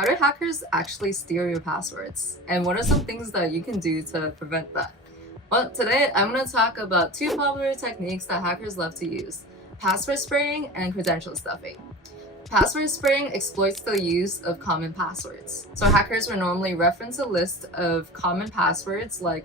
How do hackers actually steal your passwords? And what are some things that you can do to prevent that? Well, today I'm going to talk about two popular techniques that hackers love to use: password spraying and credential stuffing. Password spraying exploits the use of common passwords. So hackers will normally reference a list of common passwords like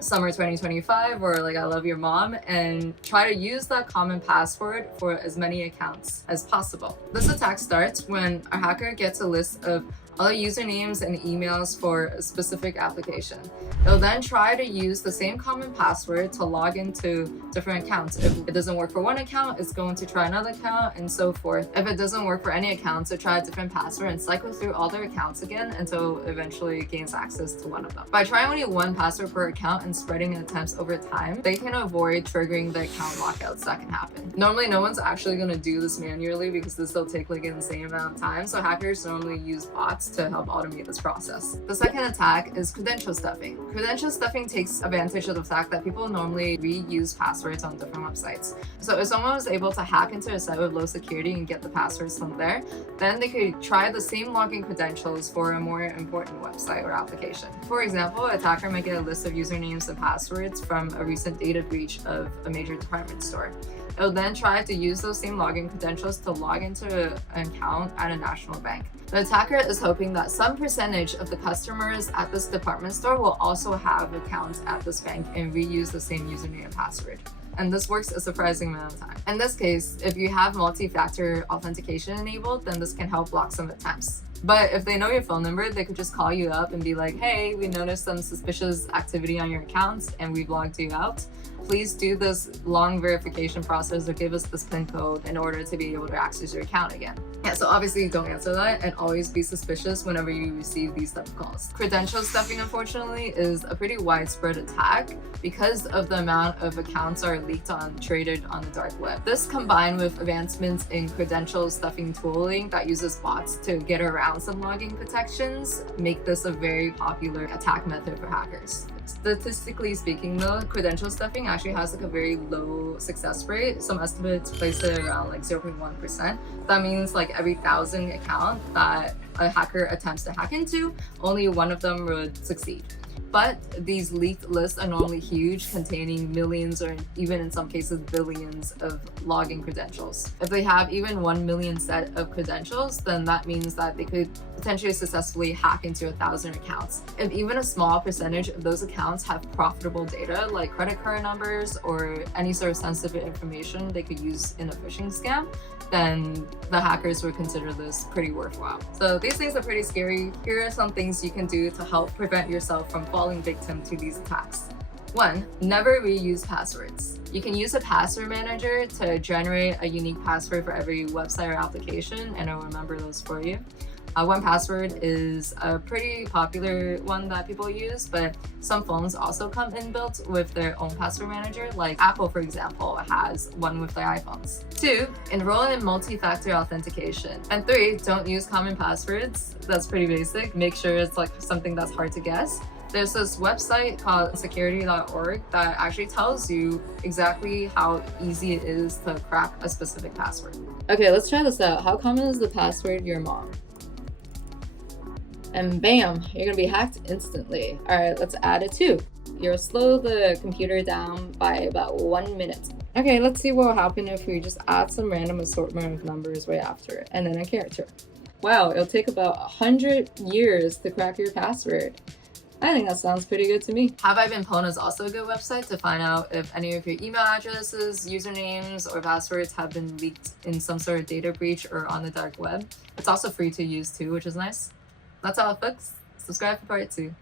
summer 2025 or like I love your mom, and try to use that common password for as many accounts as possible. This attack starts when a hacker gets a list of all the usernames and emails for a specific application. They'll then try to use the same common password to log into different accounts. If it doesn't work for one account, it's going to try another account and so forth. If it doesn't work for any accounts, it'll try a different password and cycle through all their accounts again until eventually it gains access to one of them. By trying only one password per account and spreading attempts over time, they can avoid triggering the account lockouts that can happen. Normally, no one's actually going to do this manually because this will take like an insane amount of time, so hackers normally use bots to help automate this process. The second attack is credential stuffing. Credential stuffing takes advantage of the fact that people normally reuse passwords on different websites. So if someone was able to hack into a site with low security and get the passwords from there, then they could try the same login credentials for a more important website or application. For example, an attacker might get a list of usernames and passwords from a recent data breach of a major department store. It will then try to use those same login credentials to log into an account at a national bank. The attacker is hoping that some percentage of the customers at this department store will also have accounts at this bank and reuse the same username and password. And this works a surprising amount of time. In this case, if you have multi-factor authentication enabled, then this can help block some attempts. But if they know your phone number, they could just call you up and be like, hey, we noticed some suspicious activity on your accounts and we've logged you out. Please do this long verification process or give us this PIN code in order to be able to access your account again. Yeah, so obviously don't answer that and always be suspicious whenever you receive these type of calls. Credential stuffing, unfortunately, is a pretty widespread attack because of the amount of accounts are leaked traded on the dark web. This combined with advancements in credential stuffing tooling that uses bots to get around some login protections make this a very popular attack method for hackers. Statistically speaking though, credential stuffing actually has like a very low success rate. Some estimates place it around like 0.1%. That means like every 1,000 accounts that a hacker attempts to hack into, only one of them would succeed. But these leaked lists are normally huge, containing millions or even in some cases billions of login credentials. If they have even 1 million set of credentials, then that means that they could potentially successfully hack into 1,000 accounts. If even a small percentage of those accounts have profitable data like credit card numbers or any sort of sensitive information they could use in a phishing scam, then the hackers would consider this pretty worthwhile. So these things are pretty scary. Here are some things you can do to help prevent yourself from falling victim to these attacks. 1. Never reuse passwords. You can use a password manager to generate a unique password for every website or application, and it'll remember those for you. 1Password is a pretty popular one that people use, but some phones also come inbuilt with their own password manager, like Apple, for example, has one with their iPhones. 2. Enroll in multi-factor authentication. And 3. Don't use common passwords. That's pretty basic. Make sure it's like something that's hard to guess. There's this website called security.org that actually tells you exactly how easy it is to crack a specific password. Okay, let's try this out. How common is the password your mom? And bam, you're gonna be hacked instantly. All right, let's add a 2. You'll slow the computer down by about 1 minute. Okay, let's see what will happen if we just add some random assortment of numbers right after it, and then a character. Wow, it'll take about 100 years to crack your password. I think that sounds pretty good to me. Have I Been Pwned is also a good website to find out if any of your email addresses, usernames, or passwords have been leaked in some sort of data breach or on the dark web. It's also free to use too, which is nice. That's all, folks. Subscribe for part 2.